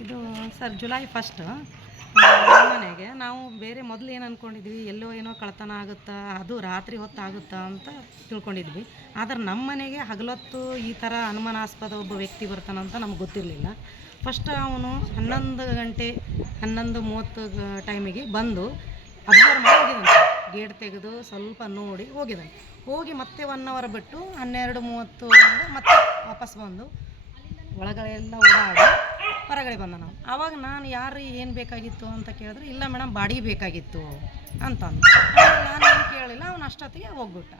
ಇದು sir July 1 ಮನೆಗೆ ನಾವು ಬೇರೆ ಮೊದಲು ಏನು ಅಂದ್ಕೊಂಡಿದ್ವಿ, ಎಲ್ಲೋ ಏನೋ ಕಳ್ತನ ಆಗುತ್ತಾ, ಅದು ರಾತ್ರಿ ಹೊತ್ತು ಆಗುತ್ತಾ ಅಂತ ತಿಳ್ಕೊಂಡಿದ್ವಿ. ಆದರೆ ನಮ್ಮ ಮನೆಗೆ ಹಗಲೊತ್ತು ಈ ಥರ ಅನುಮಾನಾಸ್ಪದ ಒಬ್ಬ ವ್ಯಕ್ತಿ ಬರ್ತಾನಂತ ನಮ್ಗೆ ಗೊತ್ತಿರಲಿಲ್ಲ. ಫಸ್ಟ್ ಅವನು 11 ಗಂಟೆ 11:30 ಟೈಮಿಗೆ ಬಂದು ಅಬ್ಸರ್ವ್ ಮಾಡಿ ಹೋಗಿದ್ದಾನೆ. ಗೇಟ್ ತೆಗೆದು ಸ್ವಲ್ಪ ನೋಡಿ ಹೋಗಿದ್ದಾನೆ. ಹೋಗಿ ಮತ್ತೆ 1 ಅವರ್ ಬಿಟ್ಟು 12:30 ಮತ್ತೆ ವಾಪಸ್ ಬಂದು ಒಳಗಡೆ ಎಲ್ಲ ಓಡಾಡಿ ಹೊರಗಡೆ ಬಂದ. ನಾವು ಆವಾಗ ನಾನು ಯಾರು ಏನು ಬೇಕಾಗಿತ್ತು ಅಂತ ಕೇಳಿದ್ರೆ, ಇಲ್ಲ ಮೇಡಮ್ ಬಾಡಿಗೆ ಬೇಕಾಗಿತ್ತು ಅಂತಂದು. ನಾನು ಏನು ಕೇಳಲಿಲ್ಲ, ಅವನು ಅಷ್ಟೊತ್ತಿಗೆ ಹೋಗ್ಬಿಟ್ಟ.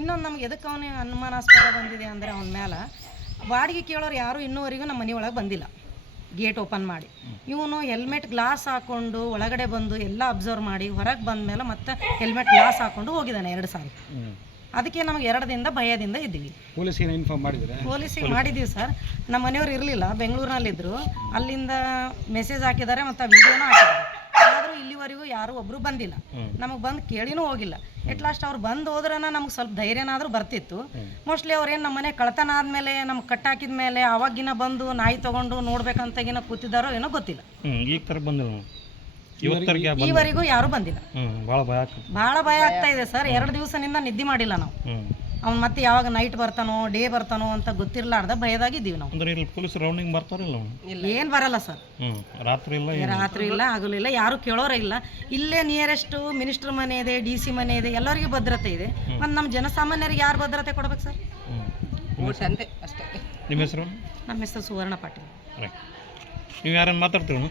ಇನ್ನೊಂದು ನಮ್ಗೆ ಎದಕ್ಕೆ ಅವನಿಗೆ ಅನುಮಾನಾಸ್ಪದ ಬಂದಿದೆ ಅಂದರೆ, ಅವನ ಮೇಲೆ ಬಾಡಿಗೆ ಕೇಳೋರು ಯಾರು ಇನ್ನೂವರೆಗೂ ನಮ್ಮ ಮನೆಯೊಳಗೆ ಬಂದಿಲ್ಲ. ಗೇಟ್ ಓಪನ್ ಮಾಡಿ ಇವನು ಹೆಲ್ಮೆಟ್ ಗ್ಲಾಸ್ ಹಾಕ್ಕೊಂಡು ಒಳಗಡೆ ಬಂದು ಎಲ್ಲ ಅಬ್ಸರ್ವ್ ಮಾಡಿ ಹೊರಗೆ ಬಂದ ಮೇಲೆ ಮತ್ತೆ ಹೆಲ್ಮೆಟ್ ಗ್ಲಾಸ್ ಹಾಕ್ಕೊಂಡು ಹೋಗಿದ್ದಾನೆ 2 ಸಾರಿ. ಅದಕ್ಕೆ ನಮಗೆ 2 ದಿನದ ಭಯದಿಂದ ಇದ್ದೀವಿ. ಪೊಲೀಸಿಗೆ ಇನ್ಫಾರ್ಮ್ ಮಾಡಿದ್ರೆ? ಪೊಲೀಸಿಗೆ ಮಾಡಿದ್ದೀವಿ ಸರ್. ನಮ್ಮ ಮನೆಯವ್ರು ಇರಲಿಲ್ಲ, ಬೆಂಗಳೂರಿನಲ್ಲಿದ್ದರು. ಅಲ್ಲಿಂದ ಮೆಸೇಜ್ ಹಾಕಿದ್ದಾರೆ ಮತ್ತು ವಿಡಿಯೋನೂ ಹಾಕಿದ್ದಾರೆ. ಆದರೂ ಇಲ್ಲಿವರೆಗೂ ಯಾರೂ ಒಬ್ಬರು ಬಂದಿಲ್ಲ. ನಮಗೆ ಬಂದು ಕೇಳಿನೂ ಹೋಗಿಲ್ಲ. ಎಟ್ ಲಾಸ್ಟ್ ಅವ್ರು ಬಂದು ಹೋದ್ರೆ ನಮ್ಗೆ ಸ್ವಲ್ಪ ಧೈರ್ಯನಾದರೂ ಬರ್ತಿತ್ತು. ಮೋಸ್ಟ್ಲಿ ಅವ್ರೇನು ನಮ್ಮ ಮನೆ ಕಳ್ತನ ಆದಮೇಲೆ ನಮ್ಗೆ ಕಟ್ಟಾಕಿದ ಮೇಲೆ ಅವಾಗಿನ ಬಂದು ನಾಯಿ ತೊಗೊಂಡು ನೋಡ್ಬೇಕಂತಾಗಿನ ಕೂತಿದ್ದಾರೋ ಏನೋ ಗೊತ್ತಿಲ್ಲ. ಈಗ ಥರ ಬಂದು ಈವರೆಗೂ ಯಾರೂ ಬಂದಿಲ್ಲ. ಭಾಳ ಭಯ ಆಗ್ತಾ ಇದೆ ಸರ್. 2 ದಿವಸದಿಂದ ನಿದ್ದೆ ಮಾಡಿಲ್ಲ ನಾವು. ಅವ್ನು ಮತ್ತೆ ಯಾವಾಗ ನೈಟ್ ಬರ್ತಾನೋ ಡೇ ಬರ್ತಾನೋ ಅಂತ ಗೊತ್ತಿರಲಾರ್ದ ಭಯದಾಗಿದ್ದೀವಿ ನಾವು. ಪೊಲೀಸ್ ರೌಂಡಿಂಗ್ ಬರ್ತಾರಿಲ್ಲ? ಏನು ಬರಲ್ಲ ಸರ್. ರಾತ್ರಿ ಇಲ್ಲ ಹಗಲಿಲ್ಲ, ಯಾರು ಕೇಳೋರೇ ಇಲ್ಲ. ಇಲ್ಲೇ ನಿಯರೆಸ್ಟ್ ಮಿನಿಸ್ಟರ್ ಮನೆ ಇದೆ, DC ಮನೆ ಇದೆ, ಎಲ್ಲರಿಗೂ ಭದ್ರತೆ ಇದೆ. ಮತ್ತು ನಮ್ಮ ಜನಸಾಮಾನ್ಯರಿಗೆ ಯಾರು ಭದ್ರತೆ ಕೊಡ್ಬೇಕು ಸರ್? ಅಷ್ಟೇ. ನಿಮ್ಮ ಹೆಸರು? ನಮ್ಮ ಹೆಸರು ಸುವರ್ಣ ಪಾಟೀಲ್. ನೀವು ಯಾರನ್ನು ಮಾತಾಡ್ತೀವಿ?